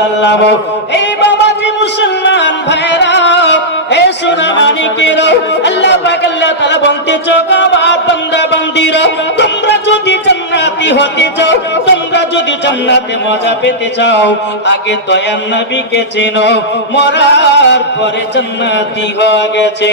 ওয়াসাল্লাম এই বাবাজি মুসলমান ভাইরা এ সোনা মানিকের আল্লাহ পাক আল্লাহ তাআলা বলতে চোখাবার বান্দা বান্দিরা তোমরা যদি জান্নাতি হতে চাও, তোমরা যদি জান্নাতে মজা পেতে চাও, আগে দয়ার নবীকে চেনো, মরার পরে জান্নাতি হয়ে গেছে।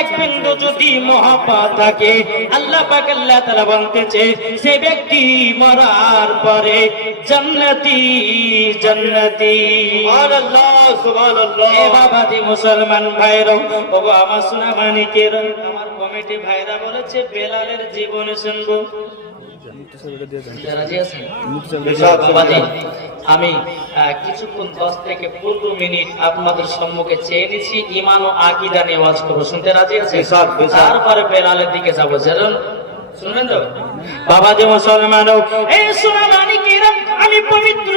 এক বিন্দু যদি মহাব্বত থাকে আল্লাহ পাক আল্লাহ তাআলা বলতেছে সে ব্যক্তি মরার পরে জান্নাতি জান্নাতি। সুবহানাল্লাহ সুবহানাল্লাহ। এ বাবাজি মুসলমান ভাইরা ও গো আমার সোনা মানিকের আমার কমিটি ভাইরা বলেছে বেলালের জীবনে শুনব। আমি কিছুক্ষণ দশ থেকে পনেরো মিনিট আপনাদের সম্মুখে চেয়ে নিচ্ছি ইমান ও আকিদা নিয়ে ওয়াজ করব। শুনতে রাজি আছে। তারপরে বেলালের দিকে যাব। যেন তো? বাবাজি মুসলমান আমি পবিত্র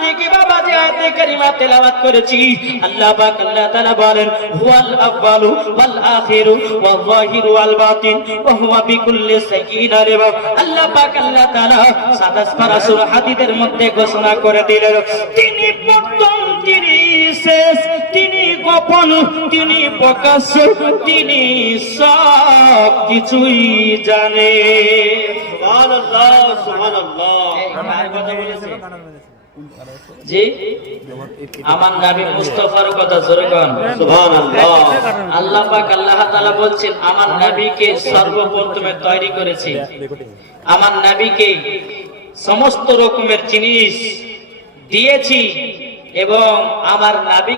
থেকে বাবাজি আয়াতে কারিমা তেলাওয়াত করেছি। আল্লাহ পাক, আল্লাহ তাআলা বলেন, হুয়াল ওয়াল আখিরু যাহিরু ওয়াল বাতিন ওয়া হুয়া বিকুল্লি আল্লাহ পাক, আল্লাহ তাআলা সাতাশ পারা সূরা হাদিদের মধ্যে ঘোষণা করে দিলেন, তিনি প্রথম, তিনি শেষ। গোপন তিনি প্রকাশ্য তিনি সব কিছুই জানে। সুবহানাল্লাহ সুবহানাল্লাহ। জি। আমার নবী মুস্তাফার কথা জোরে কোন। আল্লাহ পাক আল্লাহ তাআলা বলছেন আমার নবীকে সর্বপ্রথমে তৈরি করেছি। আমার নবীকে সমস্ত রকমের জিনিস দিয়েছি এবং আমার নাবি